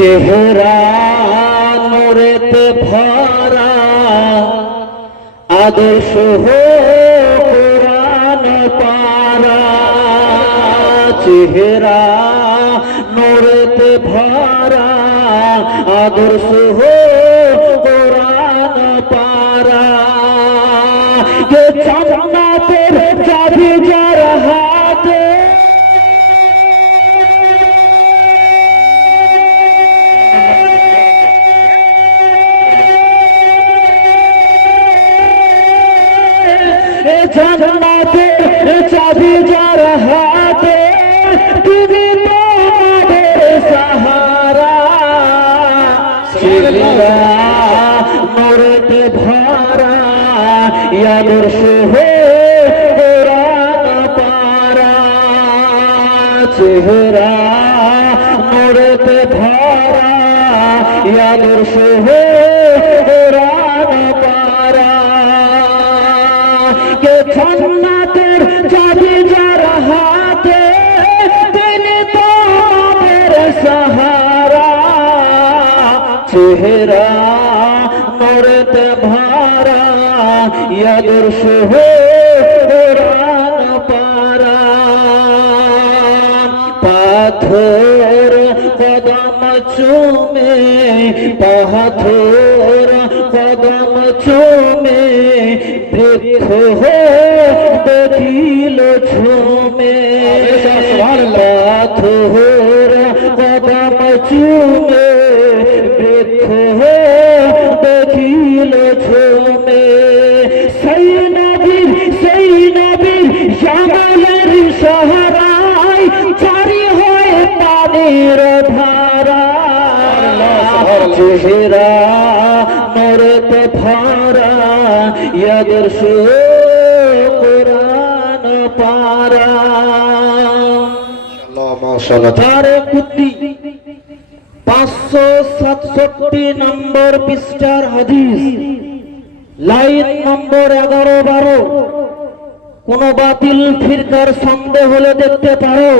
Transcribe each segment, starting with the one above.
চেহারা নূরেতে ভরা আদর্শ কোরআন পারা চেহারা নূরেতে ভরা আদর্শ কোরআন পারা কে জান্নাতের চাবি যার হাতে জান্নাতের চাবি যার হাতে তুমি তোমাদের সাহারা চেহারা নূরেতে ভরা আদর্শ কোরআন পারা চেহারা নূরেতে ভরা আদর্শ কোরআন পারা কে জান্নাতের চাবি যার হাতে তিনি তোমাদের সাহারা চেহারা নূরেতে ভরা আদর্শ কোরআন পারা পাথর কদম চুমে পাথর কদম চুমে বৃক্ষ দেখিল ঝুমে পাথর কদম চুমে বৃক্ষ দেখিল ঝুমে সেই নবীর জামালের সাহারায় জারি হয়ে পানির ধারা চেহারা নূরেতে ভরা আদর্শ কোরআন পারা তারে কুতি 567 নম্বর পৃষ্ঠার হাদিস লাইন নম্বর 11-12 কোন বাতিল ফিরকার সন্দেহ হলে দেখতে পারো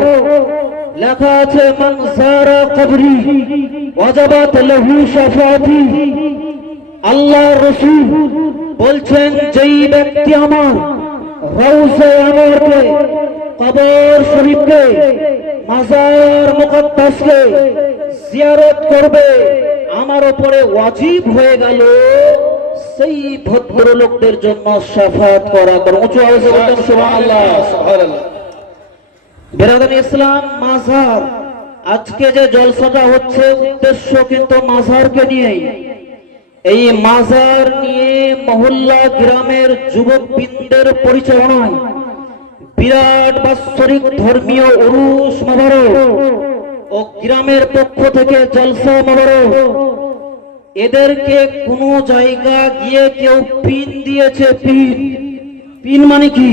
লেখা আছে মান যারা কবরি ওয়াজাবাত লাহু শাফাআতি আল্লাহ রাসূল বলছেন যেই ব্যক্তি আমার রওজা আনোয়ারকে কবর শরীফকে মাজার মুকদ্দাসকে জিয়ারত করবে আমার উপরে ওয়াজিব হয়ে গেল সেই ভদ্রলোকদের জন্য শাফাআত করা উঁচু আওয়াজে বলুন সুবহানাল্লাহ সুবহানাল্লাহ বিরাদার ইসলাম মাজার আজকে যে জলসাটা হচ্ছে উদ্দেশ্য কিন্তু মাজারকে নিয়েই এই মাজার নিয়ে মহল্লা গ্রামের যুবকবৃন্দের পরিচালনায় বিরাট বাৎসরিক ধর্মীয় উরুস মোবারক ও গ্রামের পক্ষ থেকে জলসা মোবারক এদেরকে কোন জায়গা গিয়ে কেউ পিন দিয়েছে পিন মানে কি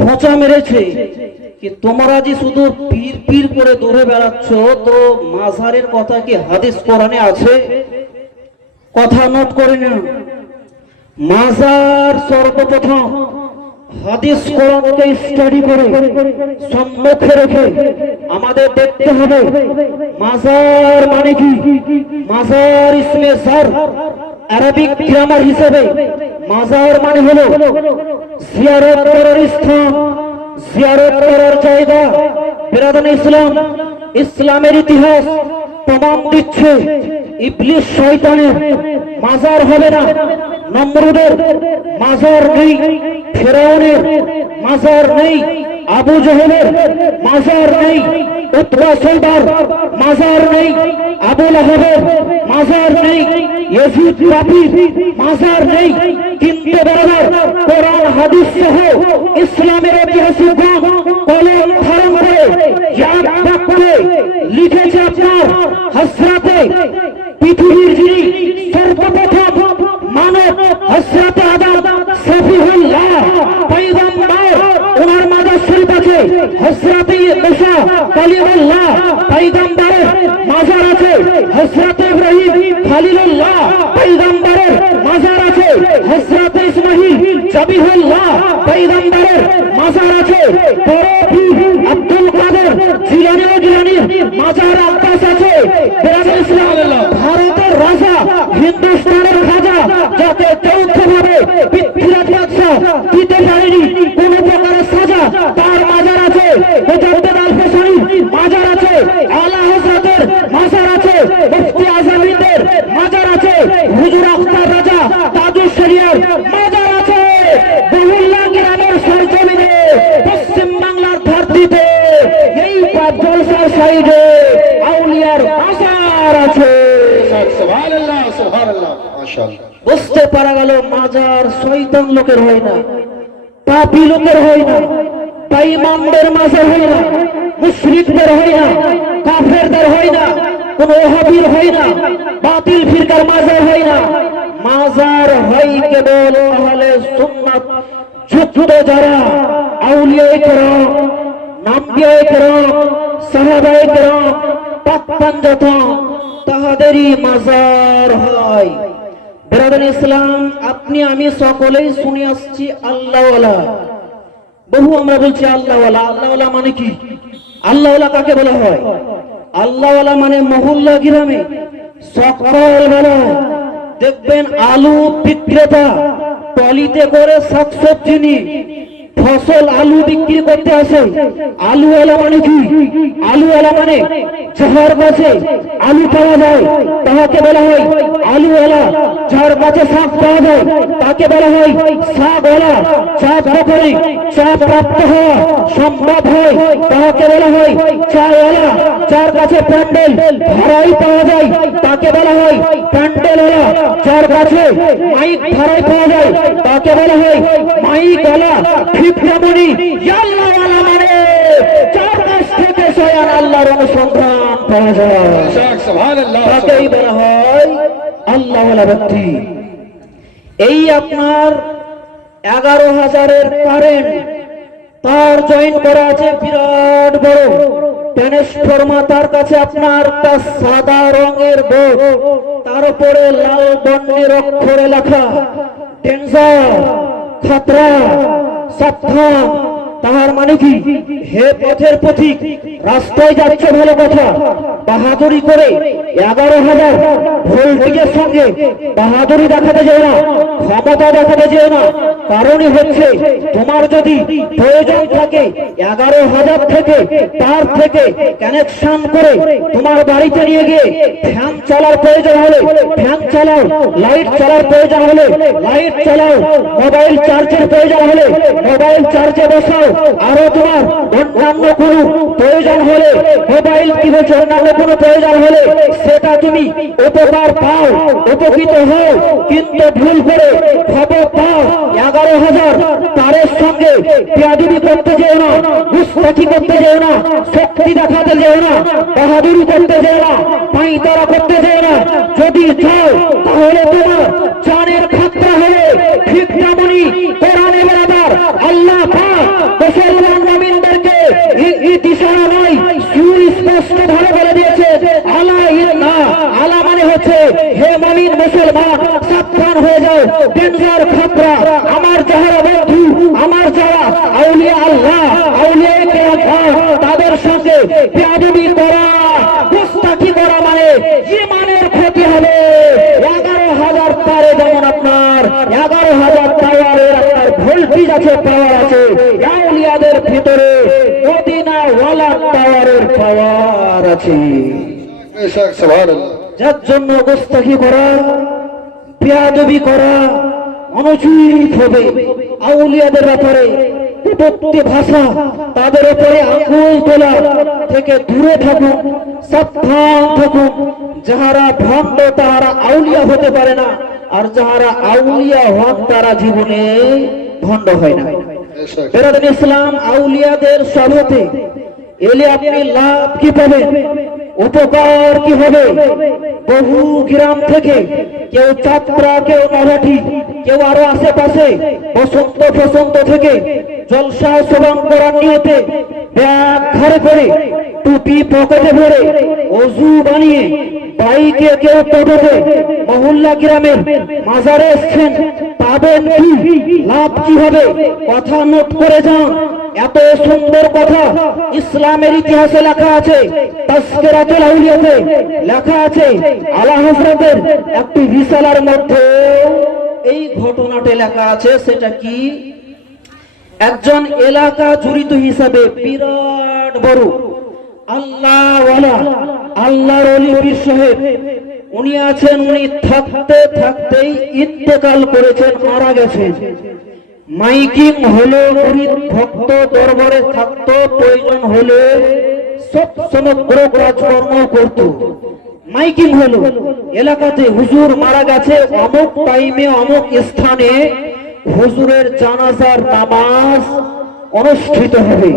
খোঁচা মেরেছে কি তোমরা যে শুধু পীর পীর করে দৌড়ে বেড়াচ্ছ তো মাজারের কথা কি হাদিস কোরআনে আছে কথা নোট করে নিন মাজার সর্বপ্রথম হাদিস কোরআনকে স্টাডি করে সম্মুখে রেখে আমাদের দেখতে হবে মাজার মানে কি মাজার ইসমে জার আরবিক গ্রামার হিসেবে মাজার মানে হলো জিয়ারত করার স্থান জিয়ারত করার জায়গা বিরাদার ইসলাম ইসলামের ইতিহাস প্রমাণ দিচ্ছে ইবলিস শয়তানের মাজার হবে না নমরুদের মাজার নেই ফিরআউনের মাজার নেই আবু জেহেলের মাজার নেই উতবা সাইবার মাজার নেই আবু লাহাবের মাজার নেই ইয়াজিদ কাফির মাজার নেই কিন্তু বরাবর কোরআন হাদিস সহ ইসলামের ঐতিহাসিকগণ কলম ধারণ করে ইয়াদ বাক্যে লিখেছে আপনার হযরতে পৃথিবীর যিনি সর্বপ্রথম মানব হযরতে আদম সফিহুল্লাহ পয়গম্বর ওনার মাজার শরীফ আছে হযরতে ঈসা কালিমুল্লাহ পয়গম্বরের মাজার আছে হযরতে ইব্রাহিম খলিলুল্লাহ পয়গম্বরের মাজার আছে হযরতে ইসমাঈল জবিহুল্লাহ পয়গম্বরের মাজার আছে বড় পীর আব্দুল কাদের জিলানির মাজার আব্বাস আছে। বেরাদুল ইসলাম ভারতের রাজা, হিন্দুস্তানের খাজা, যাতে যৌথভাবে পৃথ্বীরাজ বাদশাহ দিতে পারেনি কোন প্রকারের সাজা, তার মাজার আছে। মুজাদ্দেদ আল হোসাইনির মাজার আছে। আলা হযরতের মাজার আছে। মুফতি আজমিদের মাজার আছে। হুজুর আখতার রাজা তাজুল শরিয়ার মাজার আছে। বহুল্লা গ্রামের সরজমিনে পশ্চিম বাংলার ধরতিতে এই জলসার সাইডে আউলিয়ার মাজার আছে। সুবহানাল্লাহ সুবহানাল্লাহ মাশাআল্লাহ। বুঝতে পারা গেল মাজার শয়তান লোকের হয় না, পাপী লোকের হয় না, বেঈমানদের মাজার হয় না, মুশরিকদের হয় না, কাফেরদের হয় না, কোন ওহাবীর হয় না, বাতিল ফিরকার মাজার হয় না। মাজার হয় কেবল আহলে সুন্নাত যুক্ত যারা আউলিয়ায়ে কেরাম, নাম্বিয়ায়ে কেরাম, সাহাবায়ে কেরাম, পাক-পাঞ্জাত তাহাদেরই মাজার হয়। বেরাদুল ইসলাম, আপনি আমি সকলেই শুনে আসছি আল্লাহওয়ালা। বহু আমরা বলছি আল্লাহওয়ালা। আল্লাহওয়ালা মানে কি? আল্লাহওয়ালা কাকে বলা হয়? আল্লাহওয়ালা মানে মহল্লা গ্রামে সকালবেলা দেখবেন আলু বিক্রেতা টলিতে করে শাকসবজি নিয়ে ফসল আলু বিক্রি করতে আসে। আলুওয়ালা মানে কি? আলুওয়ালা মানে যাহার কাছে আলু পাওয়া যায় তাকে বলা হয় আলুওয়ালা। যার কাছে শাক পাওয়া যায় তাকে বলা হয় শাকওয়ালা। চা করে চা প্রাপ্ত হওয়া সম্ভব হয় তাকে বলা হয় চাওয়ালা। যার কাছে প্যান্ডেল ভাড়াই পাওয়া যায় তাকে বলা হয় প্যান্ডেলওয়ালা। যার কাছে মাইক ভাড়াই পাওয়া যায় তাকে বলা হয় মাইকওয়ালা। ফিফরামণি আল্লাহওয়ালা মানে যার কাছ থেকে স্বয়ং আল্লাহর অনুসন্ধান পাওয়া যায় সুবহানাল্লাহ। তাকেই বলা হয় আল্লাহওয়ালা ব্যক্তি। এই আপনার 11,000-এর কারেন্ট তার জয়েন করা আছে বিরাট বড় ট্রান্সফরমার। তার কাছে আপনার একটা সাদা রঙের বোর্ড, তার উপরে লাল বর্ণের অক্ষরে লেখা ডেঞ্জার, খতরা, সাবধান। তাহার মানে কি? হে পথের পথিক, রাস্তায় যাচ্ছে ভালো কথা, বাহাদুরি করে 11,000 ভোল্টেজের সঙ্গে বাহাদুরি দেখাতে যেও না, ক্ষমতা দেখাতে যেও না। কারণই হচ্ছে তোমার যদি প্রয়োজন থাকে 11,000 থেকে তার থেকে কানেকশন করে তোমার বাড়িতে নিয়ে গিয়ে ফ্যান চালার প্রয়োজন হলে ফ্যান চালাও, লাইট চালার প্রয়োজন হলে লাইট চালাও, মোবাইল চার্জের প্রয়োজন হলে মোবাইল চার্জে বসাও। আরো তোমার অন্যান্য কোনো প্রয়োজন হলে মোবাইল কি হচ্ছে অন্যান্য কোনো প্রয়োজন হলে সেটা তুমি উপকার পাও, উপকৃত হও। কিন্তু ভুল করে খবর পাও 11,000 তারের সঙ্গে বেয়াদবি করতে যেও না, গুস্তাখি করতে যেও না, শক্তি দেখাতে যেও না, বাহাদুরি করতে যেও না, পাইতারা করতে যেও না। যদি চাও তাহলে তোমার জানের খাতরা হবে। ফিফরামণি কোরআনে বরাবর আল্লাহ পাক মুসলমান মুমিনদেরকে ইতিসারা নয় সুস্পষ্ট ভাবে বলে দিয়েছে আলা ইন্না। আলা মানে হচ্ছে হে মুমিন মুসলমান সাবধান হয়ে যাও, ডেঞ্জার খতরা। আমার যারা বন্ধু, আমার যারা আউলিয়া আল্লাহ, আউলিয়া কেরাম, তাদের সঙ্গে বেয়াদবি করা, গুস্তাখি করা মানে ঈমানের ক্ষতি হবে। 11,000 তারে যেমন আপনার 11,000 টাওয়ারের আপনার ভোল্টেজ আছে, পাওয়ার আছে, আউলিয়াদের ভিতরে মদিনা ওয়ালা টাওয়ারের পাওয়ার আছে। সুবহানাল্লাহ। যার জন্য গুস্তাখি করা, বেয়াদবি করা অনুচিত হবে। আউলিয়াদের ব্যাপারে কটূক্তি ভাষা, তাদের উপরে আঙ্গুল তোলা থেকে দূরে থাকুন, সাবধান থাকুন। যাহারা ভণ্ড তাহারা আউলিয়া হতে পারে না, আর যাহারা আউলিয়া হন তারা জীবনে ভণ্ড হয় না। বেরাদুল ইসলাম, আউলিয়াদের সভাতে এলে আপনি লাভ কি পাবেন, উপকার কি হবে? বহু গ্রাম থেকে কেউ চাত্রা, কেউ নরহাটি, কেউ আরো আশেপাশে বসন্ত ফসন্ত থেকে জলসা সবাং করার নিয়েতে ব্যাগ ঘরে করে টুপি পকেটে ভরে অজু বানিয়ে বাইকে কেউ টোটোতে মহল্লা গ্রামের মাজারে এসছেন। পাবেন কি, লাভ কি হবে? কথা নোট করে যান। এত সুন্দর কথা ইসলামের ইতিহাসে লেখা আছে, তাজকিরাতুল আউলিয়াতে লেখা আছে, আলা হযরতের একটি রিসালার মধ্যে এই ঘটনাটি লেখা আছে। সেটা কি, একজন এলাকা জড়িত হিসাবে বিরাট বড় আল্লাহওয়ালা, আল্লাহর ওলি পীর সাহেব উনি আছেন। উনি থাকতে থাকতেই ইন্তেকাল করেছেন, মারা গেছেন। মাইকিং হলো, মুরিদ ভক্ত দরবারে থাকতো, প্রয়োজন হলে সব সমগ্র কাজকর্ম করত। মাইকিং হলো এলাকাতে, হুজুর মারা গেছে, অমুক টাইমে অমুক স্থানে হুজুরের জানাজার নামাজ অনুষ্ঠিত হবে।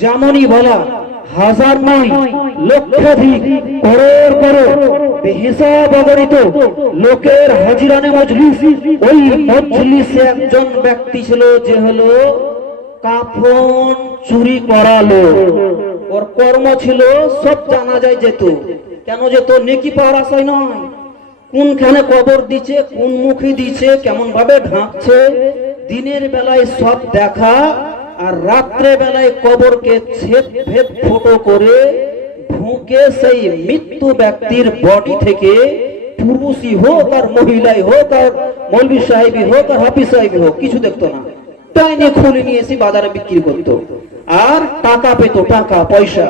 যেমনই বলা, হাজার নয় লক্ষাধিক করোড় করোড় বেহিসাব অগণিত লোকের হাজিরানে মজলিস। ওই মজলিসে একজন ব্যক্তি ছিল যে হলো কাফন চুরি করালো। ওর কর্ম ছিল সব জানাজায় যেত। কেন যেত? নেকি পাওয়ার আশায় নয়, কোনখানে কবর দিচ্ছে, কোন মুখে দিচ্ছে, কেমন ভাবে ঢাকছে, দিনের বেলায় সব দেখা, আর রাত্রে বেলায় কবরকে ছেদ ভেদ ফুটো করে ঢুকে সেই মৃত্যু ব্যক্তির বডি থেকে, পুরুষই হোক আর মহিলাই হোক আর মৌলভী সাহেবই হোক আর হাফিজ সাহেবই হোক, কিছু দেখতো না, টাইনে খুলে নিয়ে এসে বাজারে বিক্রি করতো আর টাকা পেত, টাকা পয়সা।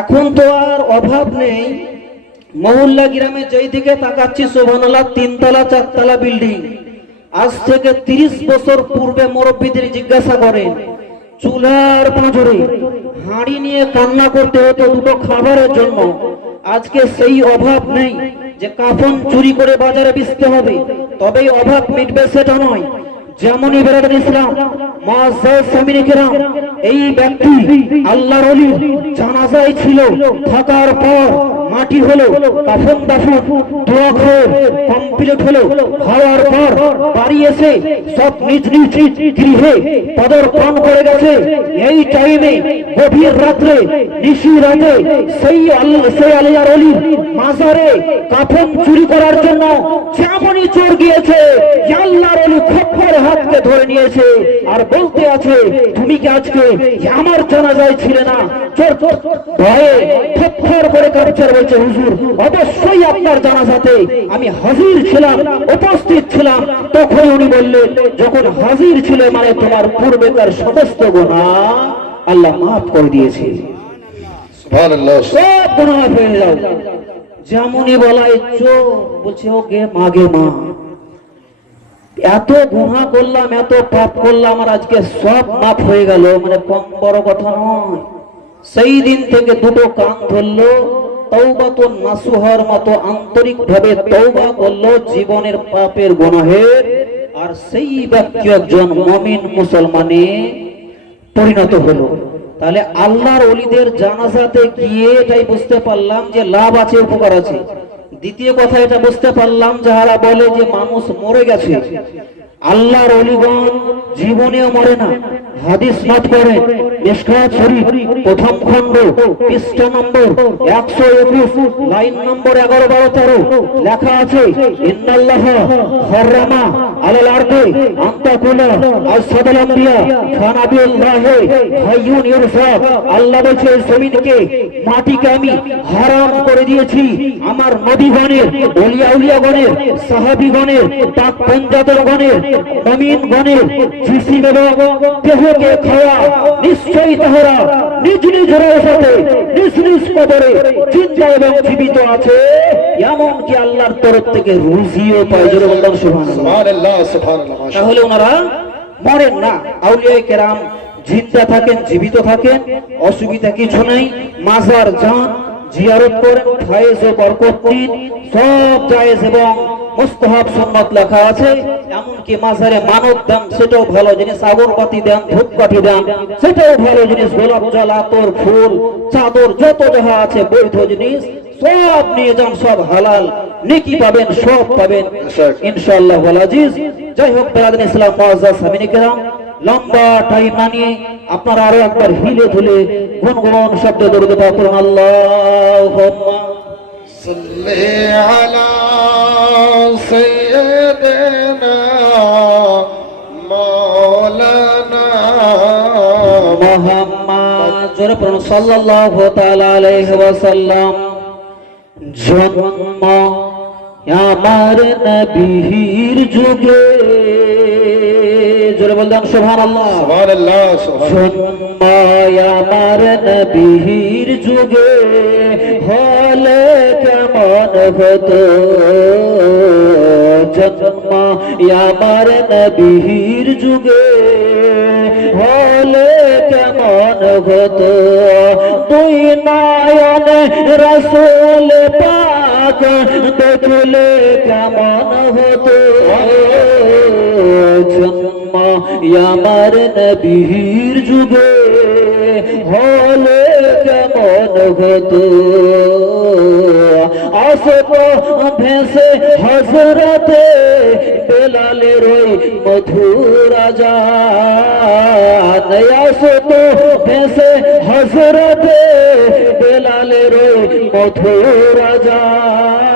এখন তো আর অভাব নেই। মহল্লা গ্রামে যেই দিকে তাকাচ্ছি সুবহানাল্লাহ, 3 তলা 4 তলা বিল্ডিং। আজ থেকে 30 বছর পূর্বে মুরব্বীদের জিজ্ঞাসা করেন, চুলার পাঁজরে হাঁড়ি নিয়ে কান্না করতে হতো দুটো খাবারের জন্য। আজকে সেই অভাব নেই যে কাফন চুরি করে বাজারে বেচতে হবে তবেই অভাব মিটবে, সেটা নয়। যেমনই বেরাদার ইসলাম মুআজ্জাজ সামিনে কেরাম, এই ব্যক্তি আল্লাহর ওলি জানাজায় ছিল, থাকার পর মাটি হলো, কাফন দাফন দোয়া খোর কমপ্লিট হলো, হওয়ার পর বাড়ি এসে সব নিজ নিজ গৃহে পদার্পণ করে গেছে। এই টাইমে গভীর রাত্রে, নিশি রাতে সেই আল্লাহর ওলি মাজারে কাফন চুরি করার জন্য যেমনই চোর গিয়েছে, আল্লাহর ওলি খপ্পর হাতকে ধরে নিয়েছে আর বলতে আছে, তুমি কি আজকে আমার জানাজায় ছিলে না? চোর ভয়ে থরথর করে কাঁপছে, বলছে, হুজুর অবশ্যই আপনার জানাজাতে আমি হাজির ছিলাম, উপস্থিত ছিলাম। তখন উনি বললেন, যখন হাজির ছিল মানে তোমার পূর্বেকার সমস্ত গুনাহ আল্লাহ মাফ করে দিয়েছে, সুবহানাল্লাহ, সব গুনাহ মাফ হয়ে গেল। যেমনই বলাই চোর বলছে, ওকে মাগে মা, এত গুনাহ করলাম, এত পাপ করলাম, আর আজকে সব মাফ হয়ে গেল, মানে কম বড় কথা নয়। সেই দিন থেকে দুটো কান ধরলো, তওবাত নাসুহার মতো আন্তরিক ভাবে তওবা করলো জীবনের পাপের গুনাহের, আর সেই ব্যক্তি একজন মুমিন মুসলমানে পরিণত হলো। তাহলে আল্লাহর ওলিদের জানাজাতে গিয়ে এটাই বুঝতে পারলাম যে লাভ আছে, উপকার আছে। দ্বিতীয় কথা এটা বুঝতে পারলাম, যারা বলে যে মানুষ মরে গেছে, আল্লাহর ওলিগণ জীবনেও মরে না। হাদিস মত করে মিশকাত শরীফ প্রথম খণ্ড পৃষ্ঠা নম্বর 121 লাইন নম্বর 11, 12, 13 লেখা আছে, ইন্নাল্লাহ হারামা আলাল আরদি আন তাকুলা আসহাবুল আম্বিয়া ফানাবিউল্লাহ হাইয়ুন ইরসাক। আল্লাহ বলেছে, জমিনকে, মাটিকে আমি হারাম করে দিয়েছি আমার নবীগণের, ওলিয়া উলিয়াগণের, সাহাবীগণের, পাক পঞ্জাতগণের, মুমিনগণের জিসিম এবং দেহকে খাওয়া। নিশ্চয়ই তাহারা নিজ নিজ রওজাতে, নিজ নিজ কবরে জিন্দা এবং জীবিত আছে, এমনকি আল্লাহর তরফ থেকে রুজিও পায়। জোরে বলুন সুবহানাল্লাহ, সুবহানাল্লাহ। তাহলে ওনারা মরেন না। আউলিয়া কেরাম জিন্দা থাকেন, জীবিত থাকেন, অসুবিধা কিছু নাই। মাজার যান, জিয়ারত করেন, ফায়েজ ও বরকত দিন, সব জায়েজ এবং মুস্তাহাব সুন্নাত লেখা আছে। এমনকি মাজারে মানত দেন, সেটাও ভালো জিনিস। আগরবাতি দেন, ধূপকাঠি দেন, সেটাও ভালো জিনিস। গোলাপ জল, আতর, ফুল, চাদর, যত যাহা আছে বৈধ জিনিস সব নিয়ে যান, সব হালাল, নেকি পাবেন, সব পাবেন ইনশাআল্লাহ ওয়াল আজিজ। যাই হোক বেরাদার ইসলাম মুআজ্জাজ সামিনে কেরাম, লম্বা টাইম না নিয়ে আপনারা আরো একবার হিলে ধুলে গুনগুন শব্দে দরুদ পাঠ করুন। আল্লাহুম্মা সাল্লি আলা সাইয়্যিদিনা মাওলানা জোরে পড়ুন সাল্লাল্লাহু তাআলা আলাইহি ওয়াসাল্লাম। জন্ম আমার নবীর যুগে, জোরে বললাম সুবহানাল্লাহ। সুবহানাল্লাহ সুবহানাল্লাহ। জন্ম আমার নবীর যুগে হলে কেমন হতো, জন্ম আমার নবীর যুগে হলে কেমন হতো, দুই নয়ন রাসূল পাক দেখলে কেমন হতো, জন্ম আমার নবীর যুগে হলে কেমন হতো, আসতো ভেসে হযরতে বেলালের ওই মধুর আযান, আসতো ভেসে হযরতে বেলালের ওই মধুর আযান,